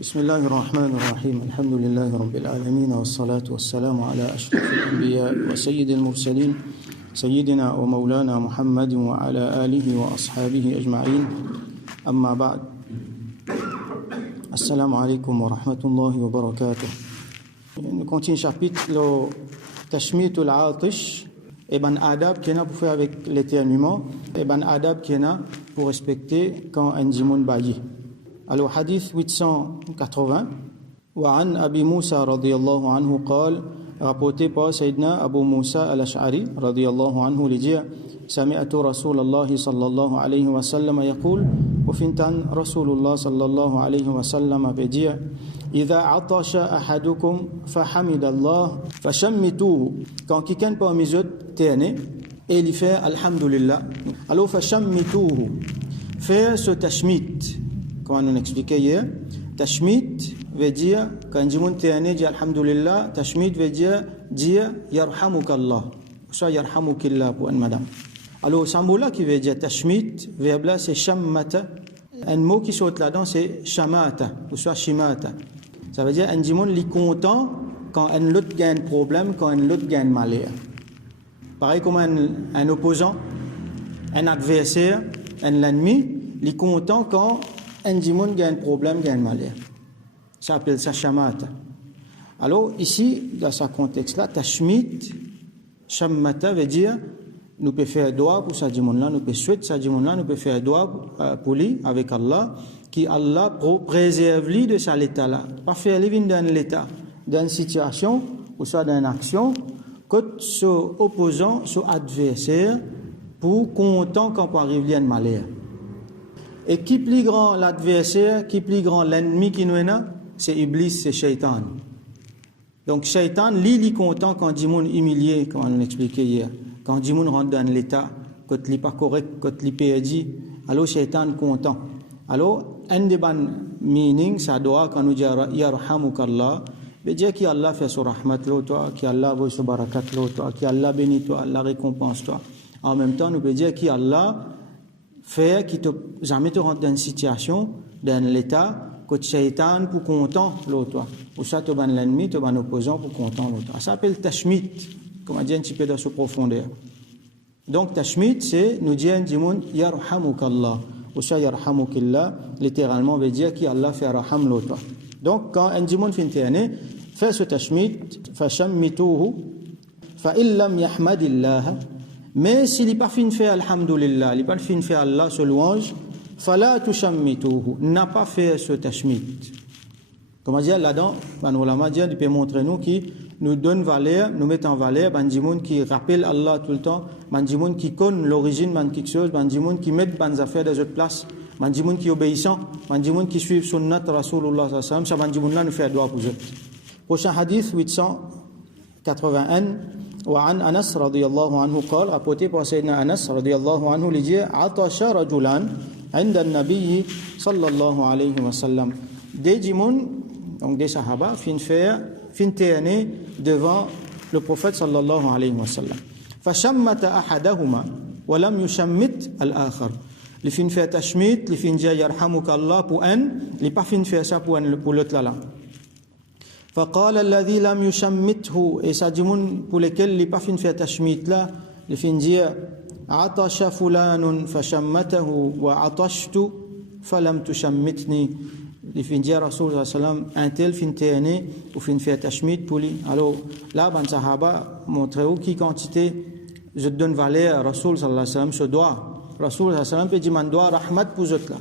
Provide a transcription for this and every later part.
بسم الله الرحمن الرحيم الحمد لله رب العالمين والصلاة والسلام على أشرف الأنبياء وسيد المرسلين سيدنا ومولانا محمد وعلى آله وأصحابه أجمعين أما بعد السلام عليكم ورحمة الله وبركاته. Nous continuons chapitre le Tashmit al-Atish et ban adab qui est pour faire avec l'éternuement et ban adab qui est pour respecter quand un djimoun bailli. Alors, hadith 880, وعن أبي موسى رضي الله عنه قال rapporté par Sayyidina Abu Musa al-Ash'ari رضي الله عنه لجيء سمعت رسول الله صلى الله عليه وسلم يقول وفنتان رسول الله صلى الله عليه وسلم بجيء إذا عطش أحدكم فحمد الله فشمتوه quand quelqu'un parmi eux terné et il fait alhamdulillah alors فشمتوه faire ce tashmit. Comme on expliquait hier, Tashmit veut dire, quand Jimoun Théane dit Alhamdulillah, Tashmit veut dire Yarhamukallah, ou soit Yarhamukillah pour une madame. Alors, ce mot-là qui veut dire Tashmit, verbe là c'est Shammata. Un mot qui saute là-dedans c'est Shamata, ou soit Shimata. Ça veut dire un Jimoun est content quand un autre gagne un problème, quand un autre gagne malheur. Pareil comme un opposant, un adversaire, un ennemi, il est content quand un djimoun a un problème, il a un malheur. Ça s'appelle ça shamata. Alors, ici, dans ce contexte-là, tashmit, shammata veut dire nous pouvons faire doigt pour ce djimoun-là, nous pouvons souhaiter ce djimoun-là, nous pouvons faire doigt pour lui, avec Allah, qui Allah préserve lui de cet état-là. Pas faire lui dans l'état, dans une situation, ou soit dans une action, que ce opposant, ce adversaire, pour content quand on arrive à un malheur. Et qui plus grand l'adversaire, qui plus grand l'ennemi qui nous est là, c'est Iblis, c'est Shaitan. Donc Shaitan, lui, il est content quand Djimoun humilié, comme on l'expliquait hier. Quand Djimoun rentre dans l'état, quand il n'est pas correct, quand il est perdu, alors Shaitan est content. Alors, un des bons meanings, ça doit, quand nous disons Yarhamukallah, veut dire qu'Allah fait son rahmat, toi, qu'Allah voit son barakat, toi, qu'Allah bénit toi, Allah récompense toi. En même temps, nous pouvons dire qu'Allah faire qui te jamais te rentre dans une situation, dans l'état, que le shaitan pour content l'autre. Ou ça te ban l'ennemi, te ban opposant pour content l'autre. Ça s'appelle tashmit, comme on dit un petit peu dans ce profondeur. Donc tashmit, c'est nous dire un djimoun yarhamukallah. Ou ça yarhamukillah, littéralement veut dire qu'Allah fait raham l'autre. Donc quand un djimoun fait une fait ce tashmit, fashammituhu, fa illam yahmadillah. Mais s'il n'est pas fin de faire alhamdulillah, il n'est pas fin de faire Allah ce louange, fala tushammituhu, n'a pas fait ce tashmit. Comme dire là-dedans, il peut montrer nous qui nous donne valeur, nous met en valeur, bandimoun qui rappelle Allah tout le temps, bandimoun qui connaît l'origine de quelque chose, bandimoun qui met des affaires dans autre place, bandimoun qui obéissant, bandimoun qui suit sunnat Rasulullah sallallahu alayhi wa sallam, ça bandimoun là nous fait doigt pour eux. Prochain hadith 881. وعن أنس رضي الله عنه قال rapporté par سيدنا أنس رضي الله عنه lui dit عطش رجلان عند النبي صلى الله عليه وسلم. Des djimoun, donc des sahaba, fin terner devant le prophète صلى الله عليه وسلم. فشمت أحدهما ولم يشمت الآخر. Les fin faire tashmit, les fin dire yarhamuk Allah pour un, les pas fin faire ça pour l'autre là. فقال الذي لم يشمته et ça djimoun pour lesquels les pas fin faire tashmit là les fin dire عطش فلان فشمته وعطشت فلم تشمتني les fin dire Rasul sallallahu alayhi wa sallam un tel fin terné ou fin faire tashmit pour lui. Alors là ban sahaba montre qui quantité je donne valeur Rasul sallallahu alayhi wa sallam ce doigt Rasul sallallahu alayhi wa sallam peut dire man doigt rahmat pour eux là.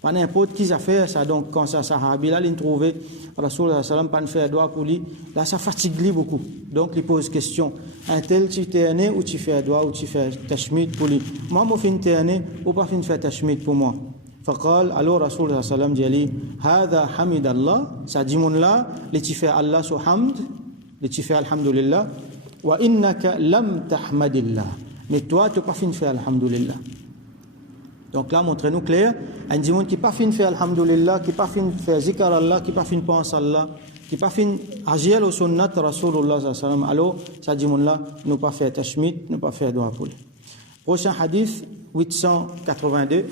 Pas n'importe qui ça fait ça, donc quand ça sahabi là il trouvé Rasul sallallahu alayhi wa sallam pas faire doigt pour lui, là ça fatigue lui beaucoup. Donc il pose question, un tel tu t'es né ou tu fais doigt ou tu fais tashmit pour lui. Moi moi fin t'es né ou pas fin faire tashmit pour moi. فقال alors Rasul sallallahu alayhi wa sallam dit ali هذا حمد الله ça dit mon là les tu fais Allah su hamd, les tu fais alhamdulillah wa innaka lam tahmadillah. Mais toi tu pas fin faire alhamdulillah. Donc là, montrez-nous clair, un djimoun qui n'est pas fin de faire alhamdulillah, qui n'est pas fin de faire zikr Allah, qui n'est pas fin de penser Allah, qui n'est pas fin d'agir au sunnat Rasulullah sallallahu alayhi wa sallam, alors, ça djimoun là, ne pas faire tashmit, ne pas faire doigt pour lui. Prochain hadith, 882.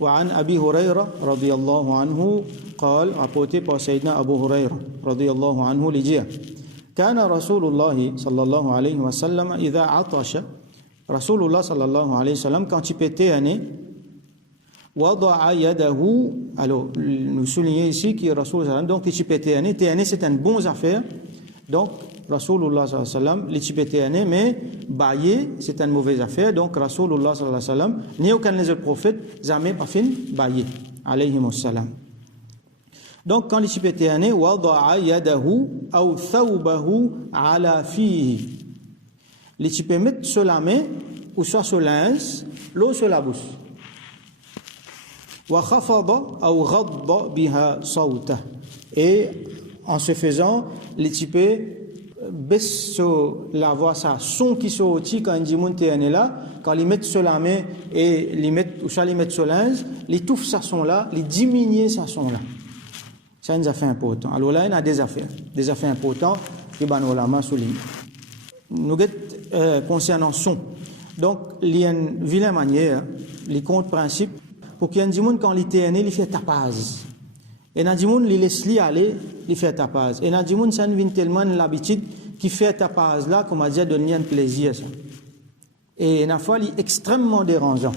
وعن أبي هريرة رضي الله عنه قال rapporté par Sayyidina Abu Huraira radiyallahu anhu li dire كان رسول الله صلى الله عليه وسلم إذا عطش رسول الله صلى الله عليه وسلم quand il pétait un nez وضع يده alors nous soulignons ici que Rasul sallam donc il pétait un nez c'est une bonne affaire donc Rasulullah sallallahu alayhi wa sallam les pétait un nez mais bailler c'est une mauvaise affaire donc Rasulullah sallallahu alayhi wa sallam ni aucun des autres prophètes jamais pas fait bailler alayhi wa sallam. Donc quand il pétait un nez وضع يده أو ثوبه على فيه il peut mettre sur la main ou soit sur linge l'eau sur la bouche وخفض أو غض بها صوته et en se faisant les types baisse sur la voix ça son qui sortit quand il monte là quand ils mettent sur la main et ils mettent ou soit ils mettent sur linge les touffes ça son là les diminuer ça son là c'est une affaire importante alors là il y a des affaires importantes que ban ulama souligne nous concernant son donc il y a une vilaine manière les comptes principes pour qu'il y ait un monde quand il est né il fait tapage et dans du monde il laisse lui aller il fait tapage et dans du monde ça vient tellement l'habitude qui fait tapage là comme on dit donner un plaisir ça et une fois il est extrêmement dérangeant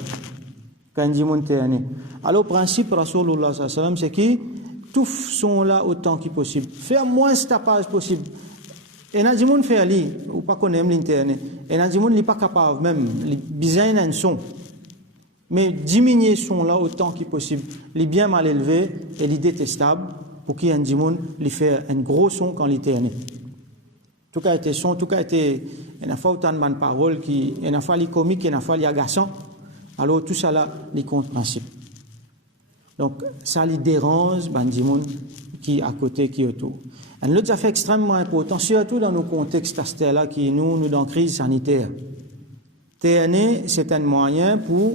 quand du monde est né alors le principe Rasulullah sallallahu alayhi wa sallam c'est que tous sont là autant que possible faire moins de tapage possible et dans du monde fait ali ou pas qu'on aime l'internet et dans du monde il n'est pas capable même il besoin d'un son mais diminuer son là autant que possible les bien mal élevé et les détestable pour qu'il y ait un dimon lui faire un gros son quand il était né tout cas été son tout cas été il y a fois autant de bonnes paroles qui il y a fois les comiques il y a fois les agaçants alors tout ça là les compte principe donc ça les dérange ben dimon qui à côté qui autour un autre affaire extrêmement important surtout dans nos contextes là qui nous dans crise sanitaire TNE c'est un moyen pour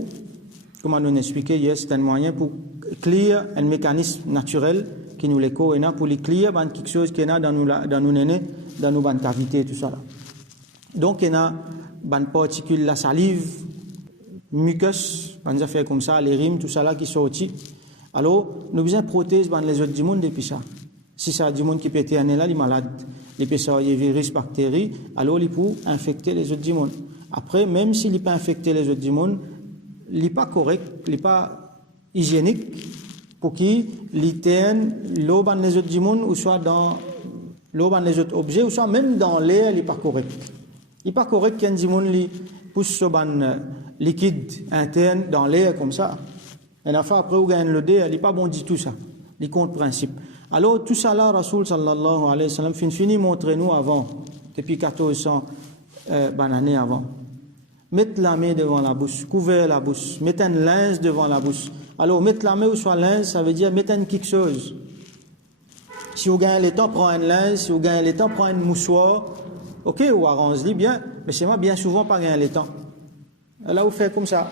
comme on nous expliqué hier, c'est un moyen pour clear un mécanisme naturel qui nous l'écho et pour les clear quelque chose qui est dans nos nénés, dans nos cavités, tout ça là. Donc il y a une particule la salive, mucus, des affaires comme ça, les rimes, tout ça là qui sortit. Alors nous besoin prothèse les autres du monde depuis ça. Si ça du monde qui peut être là, les malades, les personnes les virus, bactéries, alors ils peuvent infecter les autres du monde. Après même s'il n'est pas infecté les autres du monde il n'est pas correct, il n'est pas hygiénique pour qu'il tienne l'eau dans les autres du monde ou soit dans l'eau dans les autres objets ou soit même dans l'air, il n'est pas correct. Il n'est pas correct qu'un du monde pousse ce liquide interne dans l'air comme ça. Et après, vous gagnez le dé, il n'est pas bon du tout ça. Les comptes principes. Alors, tout ça là, Rasoul sallallahu alayhi wa sallam, fini montrez-nous avant, depuis 1400 années avant. Mettez la main devant la bouche, couvrez la bouche, mettez un linge devant la bouche. Alors, mettre la main ou soit linge, ça veut dire mettre quelque chose. Si vous gagnez le temps, prends un linge, si vous gagnez le temps, prends un mouchoir. Ok, ou arrange-le bien, mais c'est moi bien souvent pas gagner le temps. Là, vous faites comme ça.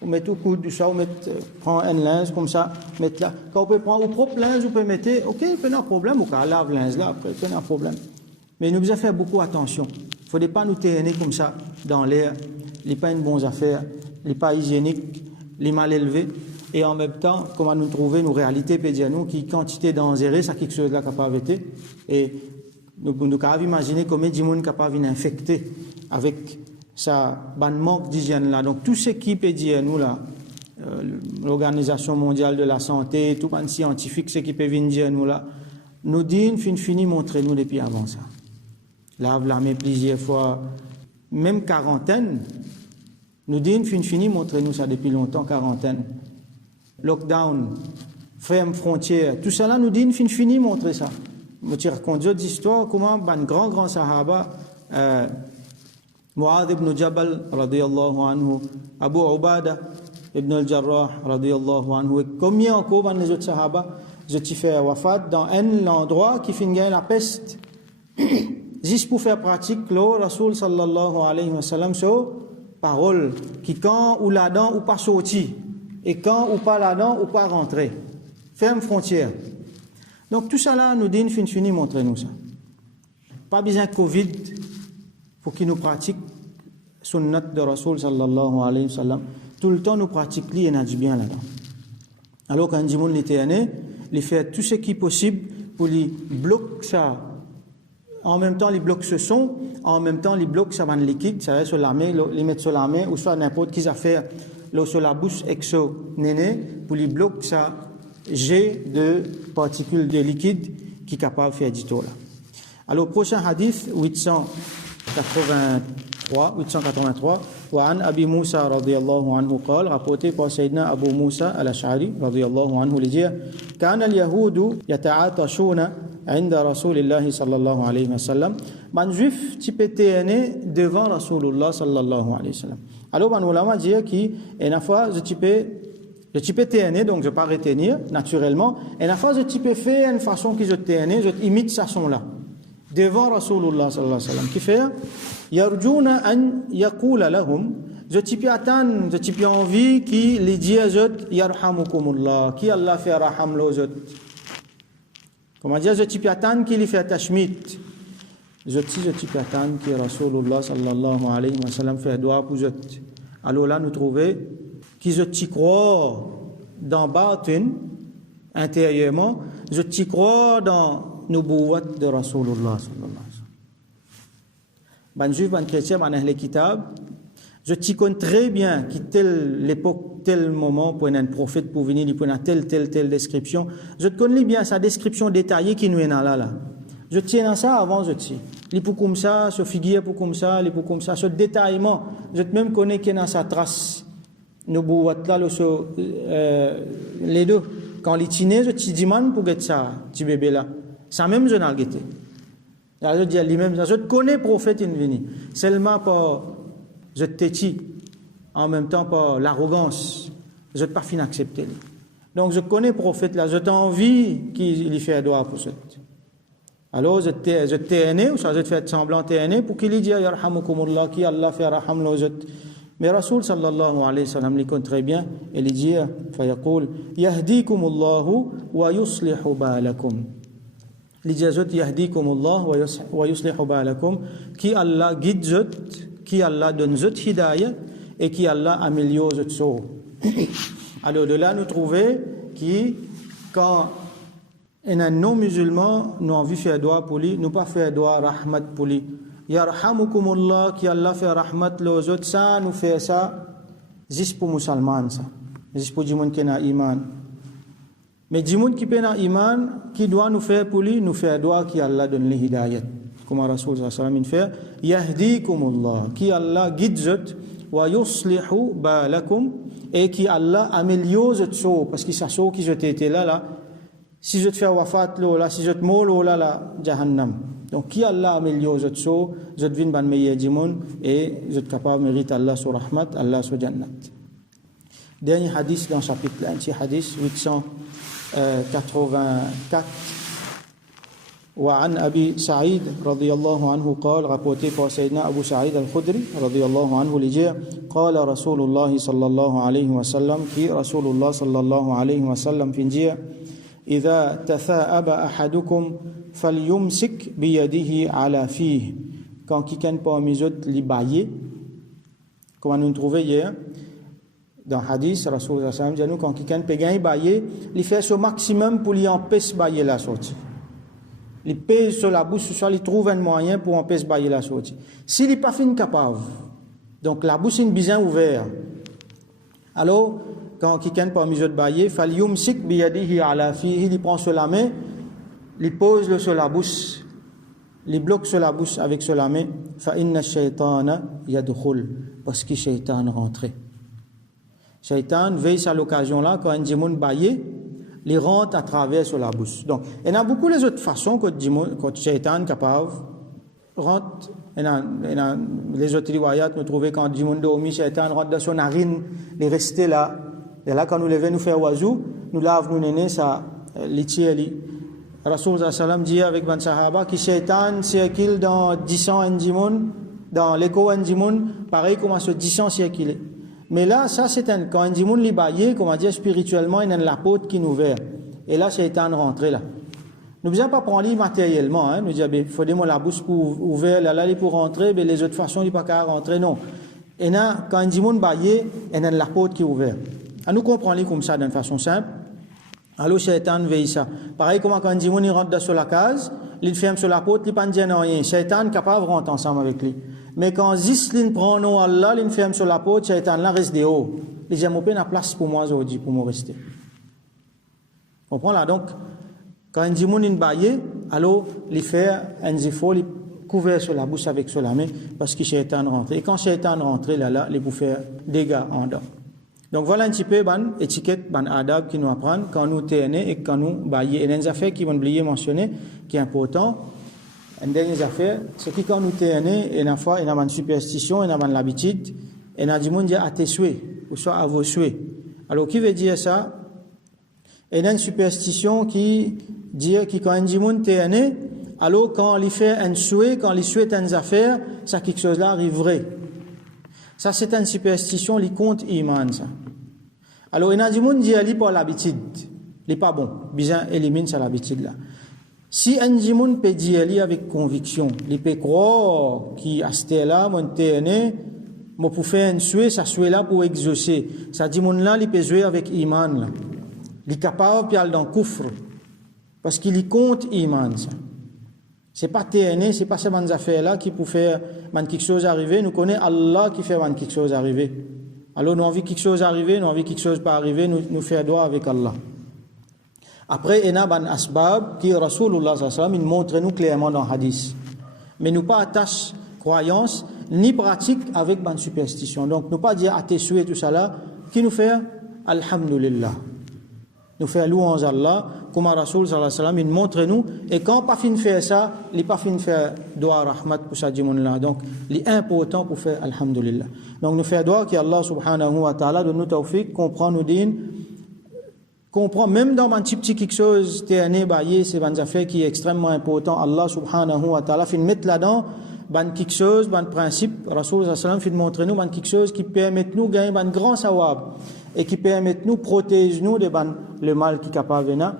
Vous mettez au coude, ça, vous mettez, prends un linge comme ça, mettez là. Quand vous pouvez prendre au propre linge, vous pouvez mettre, ok, pas de problème, ou quand on lave le linge là, après, pas de problème. Mais nous devons faire beaucoup attention. Il ne faudrait pas nous terrer comme ça dans l'air. Il n'est pas une bonne affaire, il n'est pas hygiénique, il est mal élevé. Et en même temps, comment nous trouver nos réalités, peut dire nous, qui quantité dangereuse, ça quelque chose là capable d'être. Et nous pouvons imaginer combien de monde capable d'infecter avec ça manque d'hygiène là. Donc tout ce qui peut dire nous là, l'Organisation mondiale de la santé, tout les scientifique, ce qui peut venir dire nous là, nous dit fini montrer nous depuis avant ça. Lave la main plusieurs fois, même quarantaine, nous dit fini montrer nous ça depuis longtemps quarantaine. Lockdown, ferme frontière, tout ça là nous dit fini montrer ça. Je raconte d'autres histoires comment un grand sahaba Mu'adh ibn Jabal radiyallahu anhu, Abu Ubada ibn al-Jarrah radiyallahu anhu, et combien encore dans les autres sahaba, je t'y fais wafat dans un endroit qui finit la peste, juste pour faire pratique le Rasoul sallallahu alayhi wa sallam sur parole, qui quand ou là-dedans ou pas sorti, et quand ou pas là-dedans ou pas rentrer, ferme frontière. Donc tout ça là nous dit fini montrez-nous ça. Pas besoin de Covid pour qu'il nous pratique sunnat de Rasoul sallallahu alayhi wa sallam. Tout le temps nous pratique li et n'a du bien là-dedans. Alors quand Jimoun l'était né, il fait tout ce qui est possible pour lui bloquer ça. En même temps, il bloque ce son, en même temps, il bloque ça van liquide, ça va sur la main, il met sur la main, ou soit n'importe qui affaire, sur la bouche, exo néné, pour lui bloquer ça, jet de particules de liquide qui est capable de faire du tout là. Alors, prochain hadith, 883, وعن أبي موسى رضي الله عنه قال rapporté par سيدنا أبو موسى الأشعري رضي الله عنه لجيه كان اليهود يتعاطشون عند رسول الله صلى الله عليه وسلم من juif type TN devant Rasulullah صلى الله عليه وسلم. Alors, man ulama dit que une fois je type TN, donc je ne vais pas retenir naturellement, et une fois je type fait une façon que je TN, je imite sa son là devant Rasulullah sallallahu alayhi wa sallam qui fait yarjuna an yaqula lahum, je type attend, je type envie qui les dit à eux yarhamukumullah, qui Allah fait raham los eux, comment dire, je type attend qui les fait tashmit, je type attend qui Rasulullah sallallahu alayhi wa sallam fait doigt pour eux. Alors là nous trouvons qui je t'y crois dans batin intérieurement, je t'y crois dans nubuwat de Rasulullah sallallahu alayhi wa sallam. Ban juif, ban chrétien, ban ahle kitab, je t'y connais très bien qui telle l'époque, tel moment pour un prophète pour venir, il prend telle description. Je te connais bien sa description détaillée qui nous est là. Je tiens dans ça avant, je tiens. Il pour comme ça, ce figure pour comme ça, il pour comme ça, ce détaillement. Je te même connais qui est dans sa trace. Nubuwat là, les deux. Quand les tine, je te demande pour get ça, petit bébé là. Ça même je n'ai pas guetté. Je dis à lui-même, je te connais prophète invenu. Seulement pas, je te têtis. En même temps pas l'arrogance. Je ne pas fin accepter. Donc je connais prophète là, je t'ai envie qu'il y fait doigt pour ça. Alors je t'ai aîné, ou ça je te fais semblant t'ai aîné pour qu'il y dise yarhamukumullah, qui Allah fait raham lozet. Mais Rasoul sallallahu alayhi wa sallam il connaît très bien, et il dit fayaqul yahdikumullahu wa yuslihu balakum. Il dit yahdikumullah wa yuslihu balakum, qui Allah guide zot, qui Allah donne zot hidayah et qui Allah améliore zot so. Alors de là nous trouvons qui quand un non-musulman nous envie faire doigt pour lui, nous pas faire doigt rahmat pour lui. Yarhamukumullah, qui Allah fait rahmat les autres, ça nous fait ça juste pour musulman ça, juste pour du monde qui n'a iman. Mais du monde qui n'a iman, qui doit nous faire pour lui, nous faire doigt qui Allah donne les hidayat. Comme Rasoul sallallahu alayhi wa sallam fait, yahdikumullah, qui Allah guide zot, wa yuslihu balakum, et qui Allah améliore zot so, parce que ça so qui je t'étais là, si je te fais wafat là, si je te molo là, jahannam. Donc qui Allah améliore zot so, je devine ban meilleur du monde, et je te capable mérite Allah sur rahmat, Allah sur jannat. Dernier hadith dans le chapitre, un petit hadith 884. وعن أبي سعيد رضي الله عنه قال rapporté par سيدنا أبو سعيد الخدري رضي الله عنه لجيه قال رسول الله صلى الله عليه وسلم qui رسول الله صلى الله عليه وسلم في جيه إذا تثاءب أحدكم فليمسك بيده على فيه. Quand quelqu'un parmi les autres li bailler, comme nous trouvons hier dans hadith Rasul sallallahu alayhi wa sallam dit nous quand quelqu'un peut gagner bailler, il fait ce maximum pour lui empêcher bailler la sortie. Il pèse sur la bouche, soit il trouve un moyen pour empêcher bailler la sortie. S'il n'est pas fin capable, donc la bouche est bien ouverte. Alors quand quelqu'un parmi les autres bailler, falyumsik biyadihi ala fihi, il prend sur la main, il pose le sur la bouche, il bloque sur la bouche avec sur la main, fa inna shaytana yadkhul, parce que shaytan rentre. Shaytan veille à l'occasion là quand un démon bailler, il rentre à travers sur la bouche. Donc il y a beaucoup les autres façons que shaytan capable rentre. Les autres riwayat nous trouvons quand démon dormi, shaytan rentre dans son narine, il reste là. Et là, quand nous levons, nous faisons oiseau, nous lavons, nous nénés, ça, l'itier. Rasoul sallam dit avec ban sahaba que Shaitan circule dans 10 ans dans l'écho en dimoun, pareil comme ce 10 ans circuler. Mais là, ça c'est quand un dimoun li baillé, comment dire, spirituellement, il y a la porte qui nous ouvre. Et là, Shaitan rentre là. Nous ne pouvons pas prendre lui matériellement, hein. Nous disons, il faut donner la bouche pour ouvrir, là, pour rentrer, mais les autres façons, il n'y a pas qu'à rentrer, non. Et là, quand un dimoun baillé, il y a la porte qui est ouverte. À nous comprendre comme ça d'une façon simple. Alors, Shaitan veille ça. Pareil, comme quand Jimoun il rentre sur la case, il ferme sur la porte, il ne peut pas dire rien. Shaitan est capable de rentrer ensemble avec lui. Mais quand Zislin prend nom Allah, il ferme sur la porte, Shaitan là reste dehors. Il dit, j'ai pas de place pour moi aujourd'hui, pour me rester. Comprends là? Donc, quand Jimoun il baille, alors, il fait un zifo, il couvert sur la bouche avec la main, parce que Shaitan rentre. Et quand Shaitan rentre, là, il peut faire des dégâts en dedans. Donc voilà un petit peu ban étiquette, ban adab qui nous apprend quand nous tenons et quand nous baillons. Et des affaires qui vont oublier mentionner, qui est important. Une dernière affaire, c'est que quand nous tenons, et une fois, il y a une superstition, il y a une habitude, et il y a du monde qui dit à tes souhaits, ou soit à vos souhaits. Alors qui veut dire ça? Il y a une superstition qui dit que quand un monde tenons, alors quand il fait un souhait, quand il souhaite une affaire, ça quelque chose là arriverait. Ça, c'est une superstition, il compte iman, ça. Alors, il y a des gens qui disent, il pas l'habitude. Il n'est pas bon. Bien, élimine cette habitude-là. Si un gens peut dire avec conviction, il peut croire qu'il a ce là, mon TNE, moi pour faire un souhait, ça souhait-là pour exaucer. Ça dit, mon là, il peut jouer avec iman, là. Il est capable, puis il est dans le coufre. Parce qu'il compte iman, ça. C'est pas TNE, c'est pas ces affaires-là qui pour faire quelque chose arriver. Nous connaissons Allah qui fait quelque chose arriver. Alors nous envie quelque chose arriver, nous envie quelque chose pas arriver, nous faire droit avec Allah. Après, il y a un asbab qui Rasulullah sallallahu alayhi wa sallam, il montre nous clairement dans le hadith. Mais nous pas attache croyance ni pratique avec une superstition. Donc nous pas dire à tes souhaits tout ça là, qui nous fait alhamdulillah. Nous fait louange à Allah, comme Rasul sallallahu alayhi wa sallam, il montre nous, et quand pas fin de faire ça, il n'est pas fin de faire doa rahmat pour ça là. Donc, il est important pour faire alhamdulillah. Donc, nous faisons doa qu'Allah subhanahu wa ta'ala donne nous tawfiq, comprend nous dînes, comprend même dans un petit quelque chose, c'est une affaire qui est extrêmement important. Allah subhanahu wa ta'ala fait mettre là-dedans, quelque chose, un principe, Rasul sallallahu alayhi wa sallam fait montrer nous quelque chose qui permet nous gagner un grand sawab et qui permet nous protéger nous de le mal qui est capable de venir.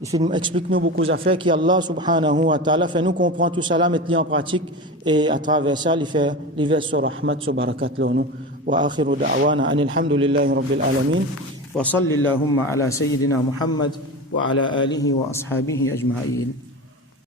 Il explique nous beaucoup d'affaires qui Allah subhanahu wa ta'ala fait nous comprendre tout ça, mettre en pratique et à travers ça, il fait sur rahmat, sur barakat nous. Wa akhiru da'wana alhamdulillahi rabbil alamin wa salli allahumma ala sayyidina Muhammad wa ala alihi wa ashabihi ajma'in.